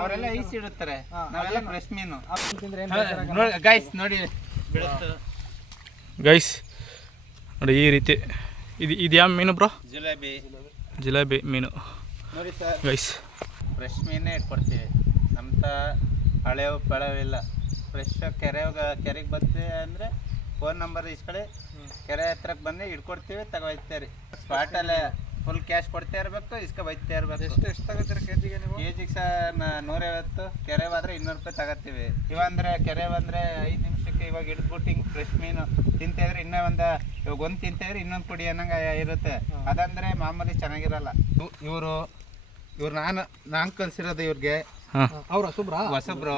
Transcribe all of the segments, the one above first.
ಅವರೆಲ್ಲ ಐಸ್ ಇಡುತ್ತಾರೆ. ನಾವೆಲ್ಲ ಫ್ರೆಶ್ ಮೀನು ತಿಂದ್ರೆ ಏನ್ ನೋಡಿ ಗೈಸ್ ನೋಡಿ ಬೀಳುತ್ತೆ ಗೈಸ್ ನೋಡಿ ಈ ರೀತಿ. ಇದು ಇದು ಯಾವ ಮೀನು ಬ್ರೋ ಜಿಲೇಬಿ. ಜಿಲೇಬಿ ಮೀನು ನೋಡಿ ಸರ್. ಗೈಸ್ ಫ್ರೆಶ್ ಮೀನೇ ಇಟ್ಕೊಡ್ತೀವಿ. ನಮ್ತ ಹಳೆವು ಪಳವಿಲ್ಲ. ಫ್ರೆಶ್ ಕೆರೆ ಕೆರೆಗೆ ಬರ್ತೀವಿ ಅಂದರೆ ಫೋನ್ ನಂಬರ್ ಇಸ್ಕೊಳ್ಳಿ ಕೆರೆ ಹತ್ರಕ್ಕೆ ಬಂದು ಇಟ್ಕೊಡ್ತೀವಿ ತಗೊಯ್ತೀರಿ. ಸ್ಪಾಟಲ್ಲೇ ಫುಲ್ ಕ್ಯಾಶ್ ಕೊಡ್ತಾ ಇರಬೇಕು ಇಸ್ಕ ಬೈತಾ ಇರಬೇಕು. ಎಷ್ಟು ಎಷ್ಟು ತಗೋತೀರ ಕೆಜಿಗೆ ನೀವು? ಕೆಜಿಗೆ ಸರ್ ನೂರೈವತ್ತು ಕೆರೆ ಬಂದ್ರೆ ಇನ್ನೂರು ರೂಪಾಯಿ ತಗೋತೀವಿ. ಇವಂದ್ರೆ ಕೆರೆ ಬಂದ್ರೆ ಐದು ನಿಮಿಷಕ್ಕೆ ಇವಾಗ ಹಿಡಿದ್ಬಿಟ್ಟು ಹಿಂಗೆ ಫ್ರೆಶ್ ಮೀನು ತಿಂತಿದ್ರೆ ಇನ್ನೂ ಒಂದು ಇವಾಗ ಒಂದು ತಿಂತಿದ್ರೆ ಇನ್ನೊಂದು ಕುಡಿ ಅನ್ನಂಗೆ ಇರುತ್ತೆ. ಅದಂದ್ರೆ ಮಾಮೂಲಿ ಚೆನ್ನಾಗಿರಲ್ಲ. ಇವರು ಇವ್ರು ನಾನು ನಾನು ಕಲ್ಸಿರೋದು ಇವ್ರಿಗೆ. ಅವ್ರು ಅವ್ರ ಸುಬ್ರಾ ಹೊಸಬ್ರು.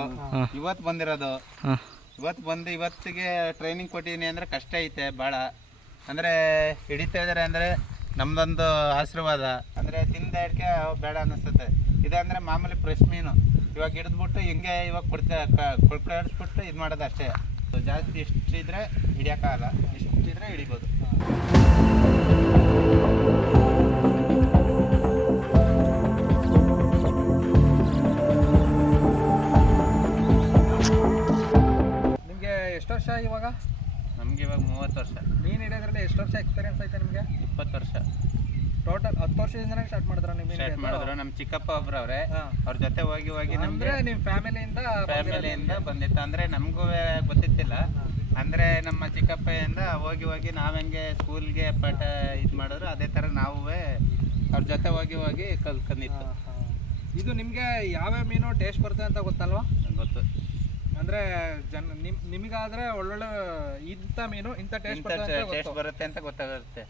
ಇವತ್ತು ಬಂದಿರೋದು. ಇವತ್ತು ಬಂದು ಇವತ್ತಿಗೆ ಟ್ರೈನಿಂಗ್ ಕೊಟ್ಟಿದ್ದೀನಿ ಅಂದರೆ ಕಷ್ಟ ಐತೆ ಭಾಳ ಅಂದರೆ ಹಿಡಿತಾ ಇದ್ದಾರೆ ಅಂದರೆ ನಮ್ದೊಂದು ಆಶೀರ್ವಾದ. ಅಂದರೆ ತಿಂದ ಬೇಡ ಇದೆ ಇದಂದರೆ ಮಾಮೂಲಿ ಫ್ರೆಶ್ ಮೀನು. ಇವಾಗ ಹಿಡಿದ್ಬಿಟ್ಟು ಹಿಂಗೆ ಇವಾಗ ಕೊಡ್ತಾ ಕೊಡ್ಕಾಡಿಸ್ಬಿಟ್ಟು ಇದು ಮಾಡೋದು ಅಷ್ಟೇ. ಜಾಸ್ತಿ ಇಷ್ಟಿದ್ರೆ ಹಿಡಿಯೋಕ್ಕಾಗಲ್ಲ ಇಷ್ಟಿದ್ರೆ ಹಿಡಿಬೋದು. ನಿಮಗೆ ಎಷ್ಟು ವರ್ಷ ಇವಾಗ? ನಮಗೆ ಇವಾಗ ಮೂವತ್ತು ವರ್ಷ. ಮೀನು ಹಿಡಿಯೋದ್ರಲ್ಲಿ ಎಷ್ಟು ವರ್ಷ ಎಕ್ಸ್ಪೀರಿಯನ್ಸ್ ಐತೆ ನಿಮಗೆ? ಇಪ್ಪತ್ತು ವರ್ಷ. ಟೋಟಲ್ ಹತ್ತು ವರ್ಷದಿಂದ ಸ್ಟಾರ್ಟ್ ಮಾಡಿದ್ರ ನೀವು ಸ್ಟಾರ್ಟ್ ಮಾಡಿದ್ರು. ನಮ್ಮ ಚಿಕ್ಕಪ್ಪ ಒಬ್ರು ಅವ್ರೆ. ಅವ್ರ ಜೊತೆ ಹೋಗಿ ಹೋಗಿ ಅಂದ್ರೆ ನಿಮ್ಮ ನಿಮ್ ಫ್ಯಾಮಿಲಿಯಿಂದ ಫ್ಯಾಮಿಲಿಯಿಂದ ಬಂದಿತ್ತು. ಅಂದ್ರೆ ನಮಗೂ ಗೊತ್ತಿತ್ತಿಲ್ಲ. ಅಂದ್ರೆ ನಮ್ಮ ಚಿಕ್ಕಪ್ಪಯಿಂದ ಹೋಗಿ ಹೋಗಿ ನಾವು ಹೆಂಗೆ ಸ್ಕೂಲ್ಗೆ ಪಾಠ ಇದು ಮಾಡಿದ್ರು ಅದೇ ತರ ನಾವು ಅವ್ರ ಜೊತೆ ಹೋಗಿ ಹೋಗಿ ಕಲ್ತ್ಕೊಂಡಿತ್ತು ಇದು ನಿಮಗೆ ಯಾವ ಮೀನು ಟೇಸ್ಟ್ ಬರ್ತದೆ ಅಂತ ಗೊತ್ತಲ್ವಾ? ಗೊತ್ತು. ಅಂದ್ರೆ ಜನ ನಿಮ್ ನಿಮಗಾದ್ರೆ ಒಳ್ಳೊಳ್ಳೆ ಇಂಥ ಮೀನು ಇಂಥ ಟೇಸ್ಟ್ ಟೇಸ್ಟ್ ಬರುತ್ತೆ ಅಂತ ಗೊತ್ತಾಗುತ್ತೆ.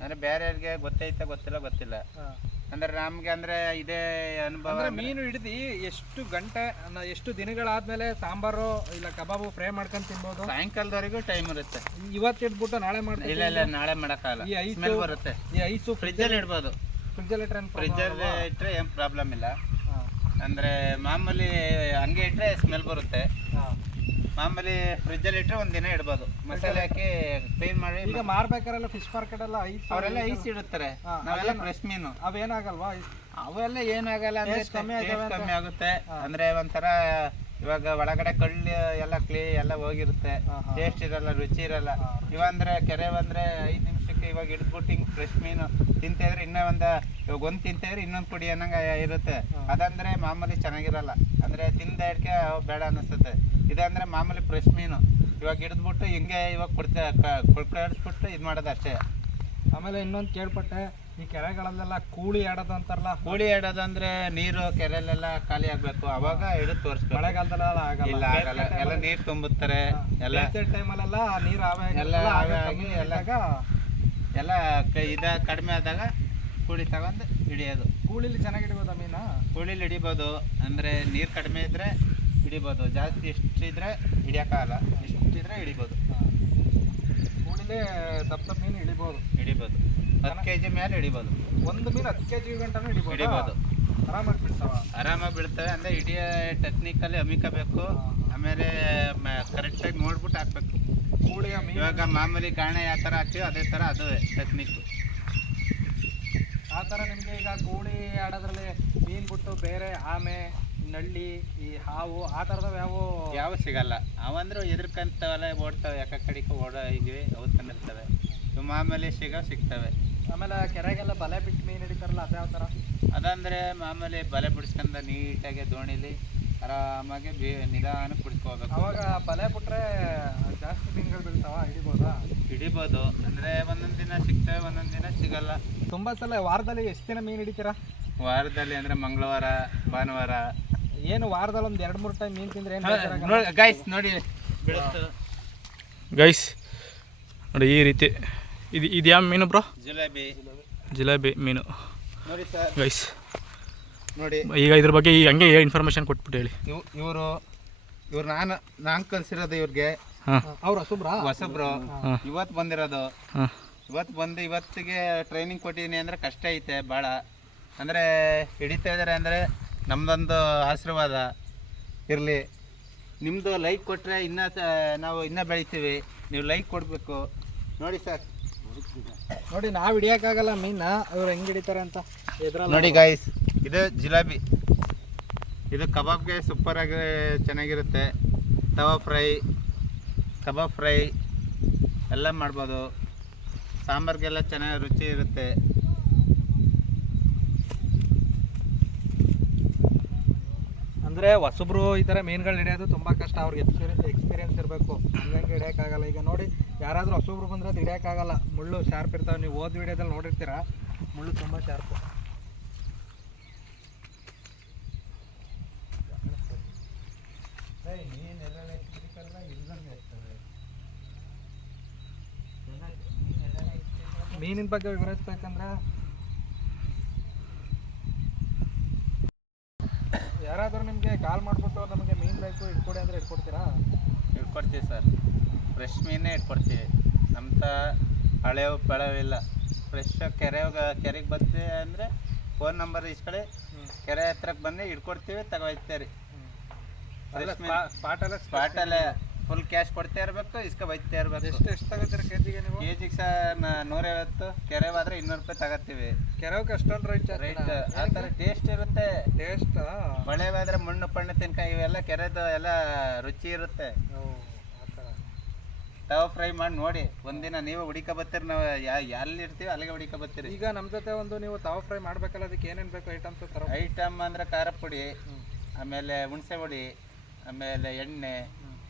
ಅಂದ್ರೆ ಬೇರೆ ಬೇರೆಯವ್ರಿಗೆ ಗೊತ್ತೈತೆ ಗೊತ್ತಿಲ್ಲ ಗೊತ್ತಿಲ್ಲ. ಅಂದ್ರೆ ನಮ್ಗೆ ಅಂದ್ರೆ ಇದೇ ಅನುಭವ ಮೀನು ಹಿಡಿದು ಎಷ್ಟು ಗಂಟೆ ಎಷ್ಟು ದಿನಗಳಾದ್ಮೇಲೆ ಸಾಂಬಾರು ಇಲ್ಲ ಕಬಾಬು ಫ್ರೈ ಮಾಡ್ಕೊಂಡ್ ತಿನ್ಬೋದು? ಸಾಯಂಕಾಲದವರೆಗೂ ಟೈಮ್ ಇರುತ್ತೆ. ಇವತ್ತು ಇಟ್ಬಿಟ್ಟು ನಾಳೆ ಮಾಡ್ತೀವಿ ಇಲ್ಲ ಇಲ್ಲ ನಾಳೆ ಮಾಡೋಕ್ಕಾಗಲ್ಲ. ಈ ಐಸ್ ಬರುತ್ತೆ. ಈ ಐಸು ಫ್ರಿಜ್ಜಲ್ಲಿ ಇಡ್ಬೋದು. ಫ್ರಿಜ್ಜಲ್ಲಿ ಇಟ್ರೆ ಫ್ರಿಜ್ಜಲ್ಲಿ ಇಟ್ಟರೆ ಏನು ಪ್ರಾಬ್ಲಮ್ ಇಲ್ಲ. ಅಂದರೆ ಮಾಮೂಲಿ ಹಂಗೆ ಇಟ್ಟರೆ ಸ್ಮೆಲ್ ಬರುತ್ತೆ. ಮಾಮೂಲಿ ಫ್ರಿಜ್ಜಲ್ಲಿ ಇಟ್ಟರೆ ಒಂದು ದಿನ ಇಡ್ಬೋದು. ಮಸಾಲೆ ಹಾಕಿ ಕ್ಲೀನ್ ಮಾಡಿ ಈಗ ಮಾರ್ಬೇಕಾರೆಲ್ಲ ಫಿಶ್ ಮಾರ್ಕೆಟ್ ಎಲ್ಲ ಐಸ್ ಅವರೆಲ್ಲ ಐಸ್ ಇಡುತ್ತಾರೆ. ನಾವೆಲ್ಲ ಫ್ರೆಶ್ ಮೀನು. ಅವೇನಾಗಲ್ವಾ? ಅವೆಲ್ಲ ಏನಾಗಲ್ಲ ಅಂದ್ರೆ ಕಮ್ಮಿ ಆಗುತ್ತೆ. ಅಂದ್ರೆ ಒಂಥರ ಇವಾಗ ಒಳಗಡೆ ಕಳ್ಳಿ ಎಲ್ಲ ಕ್ಲೀ ಎಲ್ಲ ಹೋಗಿರುತ್ತೆ. ಟೇಸ್ಟ್ ಇರಲ್ಲ ರುಚಿ ಇರಲ್ಲ. ಇವಂದ್ರೆ ಕೆರೆ ಬಂದ್ರೆ ಐದು ನಿಮಿಷಕ್ಕೆ ಇವಾಗ ಹಿಡಿದ್ಬಿಟ್ಟು ಹಿಂಗೆ ಫ್ರೆಶ್ ಮೀನು ತಿಂತಿದ್ರೆ ಇನ್ನೂ ಒಂದು ಇವಾಗ ಒಂದು ತಿಂತಿದ್ರೆ ಇನ್ನೊಂದು ಕುಡಿ ಅನ್ನಂಗೆ ಇರುತ್ತೆ. ಅದಂದ್ರೆ ಮಾಮೂಲಿ ಚೆನ್ನಾಗಿರಲ್ಲ. ಅಂದ್ರೆ ತಿಂದ ಹಿಡ್ಕೆ ಬೇಡ ಅನ್ನಿಸುತ್ತೆ ಇದಂದ್ರೆ ಮಾಮೂಲಿ ಫ್ರೆಶ್ ಮೀನು. ಇವಾಗ ಹಿಡಿದ್ಬಿಟ್ಟು ಹಿಂಗೆ ಇವಾಗ ಕೊಡ್ತಾ ಕೊಳ್ಕೊಡಿಸ್ಬಿಟ್ಟು ಇದು ಮಾಡೋದು ಅಷ್ಟೇ. ಆಮೇಲೆ ಇನ್ನೊಂದು ಕೇಳ್ಪಟ್ಟೆ ಈ ಕೆರೆಗಳಲ್ಲೆಲ್ಲ ಕೂಳಿ ಆಡೋದು ಅಂತಾರಲ್ಲ? ಕೋಳಿ ಆಡೋದಂದ್ರೆ ನೀರು ಕೆರೆಲೆಲ್ಲ ಖಾಲಿ ಆಗ್ಬೇಕು. ಅವಾಗ ಹಿಡಿದು ತೋರಿಸ್ಬೇಕು. ಮಳೆಗಾಲದಲ್ಲೆಲ್ಲ ಆಗಲ್ಲ. ಆಗಲ್ಲ. ಎಲ್ಲ ನೀರು ತುಂಬುತ್ತಾರೆ. ಎಲ್ಲ ಟೈಮಲ್ಲೆಲ್ಲ ನೀರು ಆವಾಗ ಎಲ್ಲ ಆಗಿ ಎಲ್ಲ ಎಲ್ಲ ಕ- ಇದ ಕಡಿಮೆ ಆದಾಗ ಕೂಳಿ ತಗೊಂಡು ಹಿಡಿಯೋದು. ಕೂಳಿಲಿ ಚೆನ್ನಾಗಿ ಹಿಡಿಬೋದ ಮೀನು? ಕೂಳಿಲಿ ಹಿಡಿಬೋದು. ಅಂದ್ರೆ ನೀರು ಕಡಿಮೆ ಇದ್ರೆ ಹಿಡಿಬೋದು. ಜಾಸ್ತಿ ಇಷ್ಟಿದ್ರೆ ಹಿಡಿಯೋಕ್ಕಾಗಲ್ಲ ಇಷ್ಟಿದ್ರೆ ಹಿಡಿಬೋದು. ಕೂಳಿಲಿ ದಪ್ಪ ದಪ್ಪ ಮೀನು ಹಿಡಿಬೋದು. ಹಿಡಿಬೋದು. ಹತ್ತು ಕೆ ಜಿ ಮೇಲೆ ಹಿಡಿಬೋದು. ಒಂದು ಮೀನು ಹತ್ತು ಕೆ ಜಿ ಗಂಟನೂ ಹಿಡಿಬೋದು? ಹಿಡಿಬೋದು. ಆರಾಮಾಗಿ ಬಿಡ್ತಾವೆ? ಆರಾಮಾಗಿ ಬೀಳ್ತವೆ ಅಂದ್ರೆ ಹಿಡಿಯೋ ಟೆಕ್ನಿಕಲ್ಲಿ ಅಮಿಕಬೇಕು. ಆಮೇಲೆ ಕರೆಕ್ಟಾಗಿ ನೋಡ್ಬಿಟ್ಟು ಹಾಕ್ಬೇಕು. ಇವಾಗ ಮಾಮೂಲಿ ಗಾಣೆ ಯಾವ ಥರ ಹಾಕ್ತೀವಿ ಅದೇ ಥರ ಅದು ಟೆಕ್ನಿಕ್ ಆ ಥರ ನಿಮಗೆ ಈಗ ಕೂಳಿ ಆಡೋದ್ರಲ್ಲಿ ಮೀನು ಬಿಟ್ಟು ಬೇರೆ ಆಮೆ ನಳ್ಳಿ ಈ ಹಾವು ಆ ಥರದವು ಯಾವ ಯಾವ ಸಿಗಲ್ಲ. ಅವಂದ್ರೆ ಎದುರ್ಕಂತವಲ್ಲ ಓಡ್ತವೆ ಯಾಕ ಕಡೆಗೆ ಓಡ ಇದ್ವಿ ಅವು ತಂದಿರ್ತವೆ ಮಾಮೂಲಿ ಸಿಗ ಸಿಗ್ತವೆ. ಆಮೇಲೆ ಕೆರೆಗೆಲ್ಲ ಬಲೆ ಬಿಟ್ಟು ಮೀನು ಹಿಡಿತಾರಲ್ಲ ಅದ್ಯಾವ ಥರ ಅದಂದ್ರೆ ಮಾಮೂಲಿ ಬಲೆ ಬಿಡಿಸ್ಕೊಂಡ ನೀಟಾಗಿ ದೋಣಿಲಿ ಆರಾಮಾಗಿ ಬಿ ನಿಧಾನಕ್ಕೆ ಬಿಡಿಸ್ಕೋಬೇಕು ಅವಾಗ ಬಲೆ ಬಿಟ್ರೆ ಜಾಸ್ತಿ ಮೀನುಗಳು ಬೀಳ್ತಾವ ಹಿಡಿಬೋದಾ? ಹಿಡಿಬೋದು. ಅಂದ್ರೆ ಒಂದೊಂದು ದಿನ ಸಿಗ್ತವೆ ಒಂದೊಂದು ದಿನ ಸಿಗಲ್ಲ. ತುಂಬ ಸಲ ವಾರದಲ್ಲಿ ಎಷ್ಟು ದಿನ ಮೀನು ಹಿಡಿತೀರಾ? ವಾರದಲ್ಲಿ ಅಂದ್ರೆ ಮಂಗಳವಾರ ಭಾನುವಾರ. ಏನು ವಾರದಲ್ಲಿ ಒಂದು ಎರಡು ಮೂರು ಟೈಮ್ ಮೀನು ತಿಂದ್ರೆ ಏನು ಗೈಸ್ ನೋಡಿ ಬಿಡುತ್ತೆ ಗೈಸ್ ನೋಡಿ ಈ ರೀತಿ. ಇದು ಇದು ಯಾವ ಮೀನು ಬ್ರೋ ಜಿಲೇಬಿ. ಜಿಲೇಬಿ ಮೀನು. ನೋಡಿ ಸರ್. ಗೈಸ್ ನೋಡಿ. ಈಗ ಇದ್ರ ಬಗ್ಗೆ ಈ ಹಂಗೆ ಇನ್ಫಾರ್ಮೇಶನ್ ಕೊಟ್ಬಿಟ್ಟು ಹೇಳಿ. ಇವ್ ಇವರು ಇವ್ರು ನಾನು ನಾನು ಕಲ್ಸಿರೋದು ಇವ್ರಿಗೆ. ಅವ್ರು ಅವ್ರ ಸುಬ್ರಾ ಹೊಸಬ್ರು. ಹಾಂ. ಇವತ್ತು ಬಂದಿರೋದು. ಇವತ್ತು ಬಂದು ಇವತ್ತಿಗೆ ಟ್ರೈನಿಂಗ್ ಕೊಟ್ಟಿದ್ದೀನಿ ಅಂದರೆ ಕಷ್ಟ ಐತೆ ಭಾಳ ಅಂದರೆ ಹಿಡಿತಾ ಇದ್ದಾರೆ ಅಂದರೆ ನಮ್ಮದೊಂದು ಆಶೀರ್ವಾದ ಇರಲಿ. ನಿಮ್ಮದು ಲೈಕ್ ಕೊಟ್ಟರೆ ಇನ್ನೂ ನಾವು ಇನ್ನೂ ಬೆಳಿತೀವಿ. ನೀವು ಲೈಕ್ ಕೊಡಬೇಕು. ನೋಡಿ ಸರ್ ನೋಡಿ ನಾವು ಹಿಡಿಯೋಕ್ಕಾಗಲ್ಲ ಮೀನ. ಅವ್ರು ಹೆಂಗ್ ಹಿಡಿತಾರೆ ಅಂತ. ನೋಡಿ ಗಾಯ್ಸ್ ಇದು ಜಿಲಾಬಿ. ಇದು ಕಬಾಬ್ಗೆ ಸೂಪರಾಗಿ ಚೆನ್ನಾಗಿರುತ್ತೆ. ತವಾ ಫ್ರೈ, ಕಬಾಬ್ ಫ್ರೈ ಎಲ್ಲ ಮಾಡ್ಬೋದು. ಸಾಂಬಾರ್ಗೆಲ್ಲ ಚೆನ್ನಾಗಿ ರುಚಿ ಇರುತ್ತೆ. ಅಂದರೆ ಹೊಸಬ್ರು ಈ ಥರ ಮೀನುಗಳು ಹಿಡಿಯೋದು ತುಂಬ ಕಷ್ಟ. ಅವ್ರಿಗೆ ಎಕ್ಸ್ಪೀರಿಯನ್ಸ್ ಎಕ್ಸ್ಪೀರಿಯನ್ಸ್ ಇರಬೇಕು. ಹಂಗಂಗೆ ಹಿಡಿಯೋಕ್ಕಾಗಲ್ಲ. ಈಗ ನೋಡಿ, ಯಾರಾದರೂ ಹೊಸಬ್ರು ಬಂದರೆ ಅದು ಹಿಡಿಯೋಕ್ಕಾಗಲ್ಲ. ಮುಳ್ಳು ಶಾರ್ಪ್ ಇರ್ತಾವೆ. ನೀವು ಓದ್ ವಿಡಿಯೋದಲ್ಲಿ ನೋಡಿರ್ತೀರ? ಮುಳ್ಳು ತುಂಬ ಶಾರ್ಪು ಮೀನಿನ ಬಗ್ಗೆ ವಿವರಿಸ್ಬೇಕಂದ್ರೆ ಯಾರಾದರೂ ನಿಮಗೆ ಕಾಲ್ ಮಾಡಿಬಿಟ್ಟು ನಮಗೆ ಮೀನು ಬೇಕು ಇಟ್ಕೊಡಿ ಅಂದರೆ ಇಟ್ಕೊಡ್ತೀರಾ ಇಟ್ಕೊಡ್ತೀವಿ ಸರ್. ಫ್ರೆಶ್ ಮೀನೇ ಇಟ್ಕೊಡ್ತೀವಿ ನಮ್ಮ ಹಳೆವು ಪಳವಿಲ್ಲ. ಫ್ರೆಶ್ ಕೆರೆ ಕೆರೆಗೆ ಬರ್ತೀವಿ ಅಂದರೆ ಫೋನ್ ನಂಬರ್ ಇಸ್ಕೊಳ್ಳಿ ಕೆರೆ ಹತ್ರಕ್ಕೆ ಬಂದು ಇಟ್ಕೊಡ್ತೀವಿ ತಗೊಯ್ತೀರಿ. ಸ್ಪಾಟಲ್ಲೇ ಸ್ಪಾಟಲ್ಲೇ ಫುಲ್ ಕ್ಯಾಶ್ ಕೊಡ್ತಾ ಇರಬೇಕು ಇಸ್ಕ ಬೈತಾ ಇರಬೇಕು. ಎಷ್ಟು ಎಷ್ಟು ತಗೋತೀರಿ ಕೆ ಜಿಗೆ ನೀವು? ಕೆ ಜಿಗೆ ಸರ್ ನೂರೈವತ್ತು ಕೆರೆ ಹೋದ್ರೆ ಇನ್ನೂರು ರೂಪಾಯಿ ತಗೋತೀವಿ. ಕೆರೆವಕ್ಕೆ ಅಷ್ಟೊಂದು ರೈಟ್ ರೈಟ್ ಆ ಥರ ಟೇಸ್ಟ್ ಇರುತ್ತೆ. ಟೇಸ್ಟ್ ಮಳೆ ಹೋದ್ರೆ ಮಣ್ಣು ಪಣ್ಣು ತಿನ್ಕ ಇವೆಲ್ಲ ಕೆರೆದು ಎಲ್ಲ ರುಚಿ ಇರುತ್ತೆ. ತವ ಫ್ರೈ ಮಾಡಿ ನೋಡಿ. ಒಂದಿನ ನೀವು ಹುಡಿಕ ಬತ್ತೀರಿ ನಾವು ಎಲ್ಲಿ ಇರ್ತೀವಿ ಅಲ್ಲಿಗೆ ಹುಡಿಕ ಬತ್ತೀರಿ ಈಗ ನಮ್ಮ ಜೊತೆ ಒಂದು ನೀವು ತವ ಫ್ರೈ ಮಾಡ್ಬೇಕಲ್ಲ ಅದಕ್ಕೆ ಏನೇನು ಬೇಕು ಐಟಮ್ಸ್ ಐಟಮ್ ಅಂದ್ರೆ ಖಾರ ಪುಡಿ ಆಮೇಲೆ ಹುಣಸೆ ಪುಡಿ ಆಮೇಲೆ ಎಣ್ಣೆ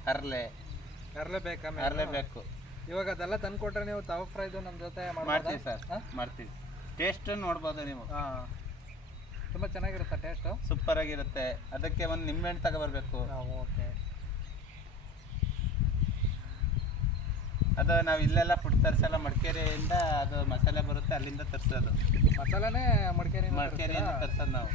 ಹರಳೆ ಕರ್ಲೆ ಬೇಕಾ ಹರಳೆ ಬೇಕು. ಇವಾಗ ಅದೆಲ್ಲ ತಂದ್ಕೊಟ್ರೆ ನೀವು ತವ ಫ್ರೈದು ನಮ್ಮ ಜೊತೆ ಮಾಡ್ತೀವಿ ಸರ್. ಮಾಡ್ತೀವಿ. ಟೇಸ್ಟ್ ನೋಡ್ಬೋದು ನೀವು. ಹಾ. ತುಂಬ ಚೆನ್ನಾಗಿರುತ್ತೆ ಟೇಸ್ಟು ಸೂಪರ್ ಆಗಿರುತ್ತೆ. ಅದಕ್ಕೆ ಒಂದು ನಿಂಬೆಹಣ್ಣು ತಗೊಬರ್ಬೇಕು. ಓಕೆ. ಅದು ನಾವು ಇಲ್ಲೆಲ್ಲ ಫುಡ್ ತರಿಸಲ್ಲ ಮಡಿಕೇರಿಯಿಂದ ಅದು ಮಸಾಲೆ ಬರುತ್ತೆ ಅಲ್ಲಿಂದ ತರಿಸೋದು. ಮಸಾಲೆನೇ ಮಡಿಕೇರಿ ಮಡಿಕೇರಿಯಿಂದ ತರಿಸೋದು ನಾವು.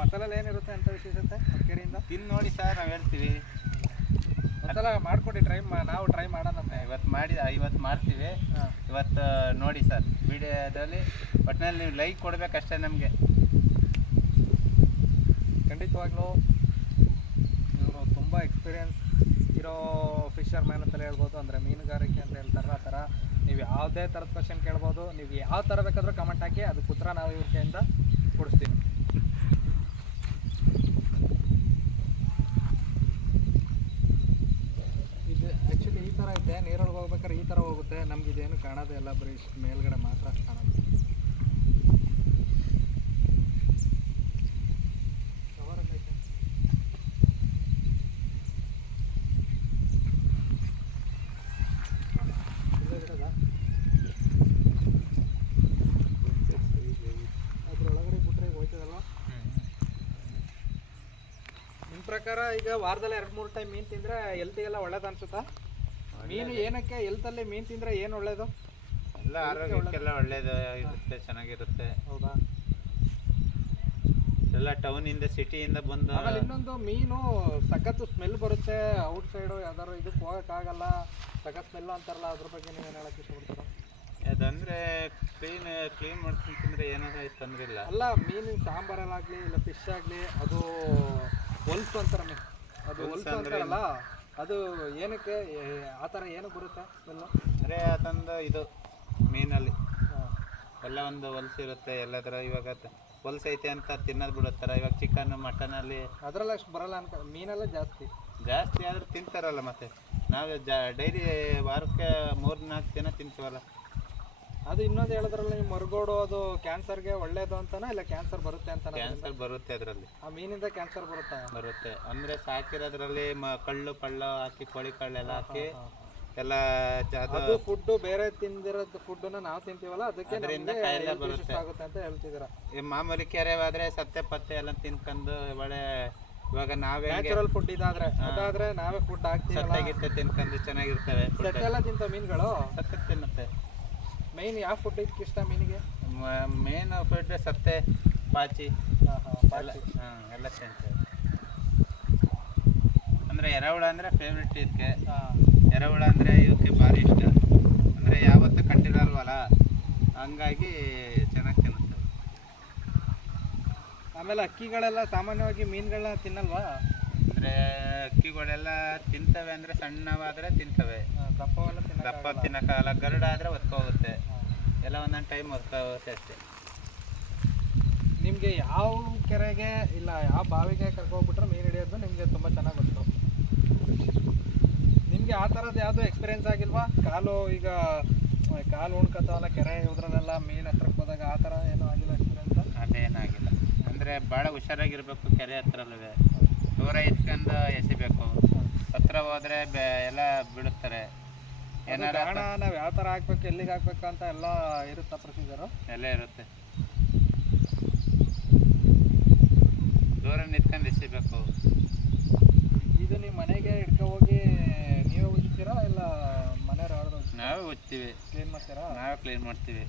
ಮಸಾಲೆಲಿ ಏನಿರುತ್ತೆ ಅಂತ ವಿಶೇಷತೆ? ಮಡಿಕೇರಿಯಿಂದ ತಿಂದು ನೋಡಿ ಸರ್ ನಾವು ಹೇಳ್ತೀವಿ. ಒಂದ್ಸಲ ಮಾಡ್ಕೊಡಿ ಟ್ರೈ ನಾವು ಟ್ರೈ ಮಾಡೋಣ ಇವತ್ತು ಮಾಡಿ ಇವತ್ತು ಮಾಡ್ತೀವಿ. ಹಾಂ. ಇವತ್ತು ನೋಡಿ ಸರ್ ವಿಡಿಯೋದಲ್ಲಿ. ಒಟ್ಟಿನಲ್ಲಿ ನೀವು ಲೈಕ್ ಕೊಡಬೇಕಷ್ಟೇ ನಮಗೆ. ಖಂಡಿತವಾಗ್ಲೂ ಇವರು ತುಂಬ ಎಕ್ಸ್ಪೀರಿಯನ್ಸ್ ಇರೋ ಫಿಶರ್ ಮ್ಯಾನ್ ಅಂತಲೇ ಹೇಳ್ಬೋದು. ಅಂದರೆ ಮೀನುಗಾರಿಕೆ ಅಂತ ಹೇಳ್ತಾರೆ ಆ ಥರ ನೀವು ಯಾವುದೇ ಥರದ ಕ್ವಶನ್ ಕೇಳ್ಬೋದು. ನೀವು ಯಾವ ಥರ ಬೇಕಾದರೂ ಕಮೆಂಟ್ ಹಾಕಿ ಅದಕ್ಕೆ ಉತ್ತರ ನಾವು ಇವ್ರ ಕೈಯಿಂದ ಕೊಡಿಸ್ತೀವಿ ಇದು ಥರ ನೀರೊಳಗೆ ಹೋಗ್ಬೇಕಾದ್ರೆ ಈ ಥರ ಹೋಗುತ್ತೆ. ನಮ್ಗೆ ಇದೇನು ಕಾಣೋದೇ ಇಲ್ಲ, ಬರೀ ಇಷ್ಟು ಮೇಲ್ಗಡೆ ಮಾತ್ರ ಕಾಣೋದು ಪ್ರಕಾರ ಈಗ ವಾರದಲ್ಲಿ ಎರಡು, ಮೂರು ಟೈಮ್ ಮೀನು ತಿಂದರೆ ಎಲ್ತಿಗೆಲ್ಲ ಒಳ್ಳೇದು ಅನ್ಸುತ್ತಾ? ಮೀನು ಏನಕ್ಕೆ? ಎಲ್ತಲ್ಲಿ ಮೀನು ತಿಂದರೆ ಏನು ಒಳ್ಳೇದು? ಎಲ್ಲ ಆರೋಗ್ಯಕ್ಕೆಲ್ಲ ಒಳ್ಳೇದು. ಇರುತ್ತೆ ಚೆನ್ನಾಗಿರುತ್ತೆ. ಹೌದಾ? ಎಲ್ಲ ಟೌನಿಂದ ಸಿಟಿಯಿಂದ ಬಂದು ಆಮೇಲೆ ಇನ್ನೊಂದು ಮೀನು ಸಖತ್ತು ಸ್ಮೆಲ್ ಬರುತ್ತೆ. ಔಟ್ ಸೈಡು ಯಾವ್ದಾದ್ರು ಇದಕ್ಕೆ ಆಗಲ್ಲ. ಸಖತ್ ಸ್ಮೆಲ್ ಅಂತಾರಲ್ಲ ಅದ್ರ ಬಗ್ಗೆ ನೀವು ಏನು ಹೇಳಕ್ಕೆ ಇಷ್ಟಪಡ್ತೀರಾ? ಅದಂದ್ರೆ ಕ್ಲೀನ್ ಕ್ಲೀನ್ ಮಾಡ್ಕೊಂಡು ತಿಂದ್ರೆ ಏನಾದ್ರು ತೊಂದ್ರೆ ಇಲ್ಲ. ಅಲ್ಲ ಮೀನಿನ ಸಾಂಬಾರಲ್ಲಾಗಲಿ ಇಲ್ಲ ಫಿಶ್ ಆಗಲಿ ಅದು ಹೊಲ್ಸು ಅಂತಾರೆ ಮೀನು. ಅದು ಹೊಲ್ಸು ಅಂತಾರಲ್ಲ ಅದು ಏನಕ್ಕೆ ಆ ಥರ ಏನು ಬರುತ್ತೆ ಎಲ್ಲ? ಅಂದ್ರೆ ಅದೊಂದು ಇದು ಮೀನಲ್ಲಿ. ಎಲ್ಲ ಒಂದು ಹೊಲ್ಸು ಇರುತ್ತೆ ಎಲ್ಲದರ ಇವಾಗ ಹೊಲ್ಸೈತೆ ಹೊಲ್ಸು ಐತೆ ಅಂತ ತಿನ್ನೋದು ಬಿಡುತ್ತಾರ ಇವಾಗ ಚಿಕನ್ ಮಟನಲ್ಲಿ. ಅದರಲ್ಲಿ ಅಷ್ಟು ಬರಲ್ಲ ಅನ್ಕ ಮೀನೆಲ್ಲ ಜಾಸ್ತಿ. ಜಾಸ್ತಿ ಆದ್ರೂ ತಿಂತಾರಲ್ಲ ಮತ್ತೆ. ನಾವು ಜಾ ಡೈಲಿ ವಾರಕ್ಕೆ ಮೂರು ನಾಲ್ಕು ದಿನ ತಿಂತೀವಲ್ಲ. ಅದು ಇನ್ನೊಂದು ಹೇಳಿದ್ರಲ್ಲ ನೀವು ಮರಗೋಡು ಅದು ಕ್ಯಾನ್ಸರ್ಗೆ ಒಳ್ಳೇದು ಅಂತನಾ ಇಲ್ಲ ಕ್ಯಾನ್ಸರ್ ಬರುತ್ತೆ ಅಂತ ಕ್ಯಾನ್ಸರ್ ಬರುತ್ತೆ ಅದರಲ್ಲಿ. ಆ ಮೀನಿಂದ ಕ್ಯಾನ್ಸರ್ ಬರುತ್ತಾ? ಬರುತ್ತೆ. ಅಂದ್ರೆ ಸಾಕಿರೋದ್ರಲ್ಲಿ ಮ ಕಳ್ಳು ಕಳ್ಳ ಹಾಕಿ ಕೋಳಿ ಕಳ್ಳೆಲ್ಲ ಹಾಕಿ ಎಲ್ಲ ಅದು ಅದು ಫುಡ್ ಬೇರೆ ತಿಂದಿರೋದ್ ಫುಡ್ನ ನಾವು ತಿಂತೀವಲ್ಲ ಅದಕ್ಕೆ ಅದ್ರಿಂದ ನಮ್ಗೆ ಕಾಯಿಲೆ health issues ಬರುತ್ತೆ. ಆಗುತ್ತೆ ಅಂತ ಹೇಳ್ತಿದ್ದೀರಾ. ಈ ಮಾಮೂಲಿ ಕೆರೆ ಹೋದ್ರೆ ಸತ್ತೆ ಪತ್ತೆ ಎಲ್ಲ ತಿನ್ಕೊಂಡು ಒಳ್ಳೆ ಇವಾಗ ನಾವೇ ನ್ಯಾಚುರಲ್ ಫುಡ್ ಇದಾದ್ರೆ. ಅದಾದ್ರೆ ನಾವೇ ಫುಡ್ ಹಾಕ್ತೀವಲ್ಲ. ಸತ್ತೆ ಗಿತ್ತೆ ತಿನ್ಕೊಂಡು ಚೆನ್ನಾಗಿರ್ತವೆ ಸತ್ಯ ಎಲ್ಲ ತಿಂತ ಮೀನುಗಳು? ಸತ್ತೆ ತಿನ್ನುತ್ತೆ. ಮೈನ್ ಯಾವ ಫುಡ್ ಇದಕ್ಕೆ ಇಷ್ಟ ಮೀನಿಗೆ? ಮೇನ್ ಫುಡ್ ಸತ್ತೆ ಪಾಚಿ. ಎಲ್ಲ ಹಾ, ಎಲ್ಲ ತಿಂತೇವೆ. ಅಂದ್ರೆ ಎರೆಹುಳ ಅಂದ್ರೆ ಫೇವ್ರೆಟ್ ಇದಕ್ಕೆ ಎರೆಹುಳ ಅಂದ್ರೆ ಇವಕ್ಕೆ ಭಾರಿ ಇಷ್ಟ. ಅಂದ್ರೆ ಯಾವತ್ತೂ ಕಂಡಿರಲ್ವಲ್ಲ? ಹಂಗಾಗಿ ಚೆನ್ನಾಗಿ ತಿನ್ನುತ್ತೆ ಆಮೇಲೆ ಅಕ್ಕಿಗಳೆಲ್ಲ ಸಾಮಾನ್ಯವಾಗಿ ಮೀನುಗಳನ್ನ ತಿನ್ನಲ್ವಾ? ಅಂದ್ರೆ ಅಕ್ಕಿಗಳೆಲ್ಲ ತಿಂತವೆ ಅಂದ್ರೆ ಸಣ್ಣವಾದರೆ ತಿಂತವೆ. ದಪ್ಪವೆಲ್ಲ ದಪ್ಪ ತಿನ್ನಕ್ಕಾಗಲ್ಲ. ಗರುಡ ಆದ್ರೆ ಒತ್ಕೋಗುತ್ತೆ ಎಲ್ಲ ಒಂದೊಂದು ಟೈಮ್ ಒತ್ಕೋಗುತ್ತೆ ಅಷ್ಟೇ. ನಿಮಗೆ ಯಾವ ಕೆರೆಗೆ ಇಲ್ಲ ಯಾವ ಬಾವಿಗೆ ಕರ್ಕೊಂಡ್ಬಿಟ್ರೆ ಮೀನು ಹಿಡಿಯೋದು ನಿಮಗೆ ತುಂಬ ಚೆನ್ನಾಗಿ ಗೊತ್ತು. ನಿಮಗೆ ಆ ಥರದ್ದು ಯಾವುದೂ ಎಕ್ಸ್ಪೀರಿಯೆನ್ಸ್ ಆಗಿಲ್ವಾ? ಕಾಲು ಈಗ ಕಾಲು ಉಣ್ಕೋತಾವಲ್ಲ ಕೆರೆ ಇದ್ರಲ್ಲೆಲ್ಲ ಮೀನು ಹತ್ರಕ್ಕೆ ಹೋದಾಗ ಆ ಥರ ಏನೂ ಆಗಿಲ್ಲ ಎಕ್ಸ್ಪೀರಿಯೆನ್ಸ್ ಅದೇನಾಗಿಲ್ಲ ಅಂದರೆ ಭಾಳ ಹುಷಾರಾಗಿರ್ಬೇಕು ಕೆರೆ ಹತ್ರಲ್ವೇ ದೂರ ಇಟ್ಕೊಂಡು ಎಸಿಬೇಕು. ಹತ್ರ ಹೋದ್ರೆ ಬೆ ಎಲ್ಲ ಬೀಳುತ್ತಾರೆ. ಏನಾರ ನಾವು ಯಾವ ಥರ ಹಾಕ್ಬೇಕು ಎಲ್ಲಿಗೆ ಹಾಕ್ಬೇಕು ಅಂತ ಎಲ್ಲ ಇರುತ್ತಾ ಪ್ರೊಸೀಜರು ಎಲ್ಲ ಇರುತ್ತೆ. ದೂರ ನಿಂತ್ಕೊಂಡು ಎಸಿಬೇಕು. ಇದು ನಿಮ್ಮ ಮನೆಗೆ ಹಿಡ್ಕೊ ಹೋಗಿ ನೀವೇ ಉಜ್ತೀರಾ ಇಲ್ಲ ಮನೆಯವ್ರು ಯಾವ್ದು ನಾವೇ ಉಜ್ತೀವಿ. ಕ್ಲೀನ್ ಮಾಡ್ತೀರಾ? ನಾವೇ ಕ್ಲೀನ್ ಮಾಡ್ತೀವಿ.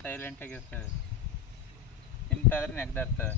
ಸೈಲೆಂಟಾಗಿರ್ತದೆ ನಿಂತಾದ್ರೆ ನೆಗ್ದಾಡ್ತವೆ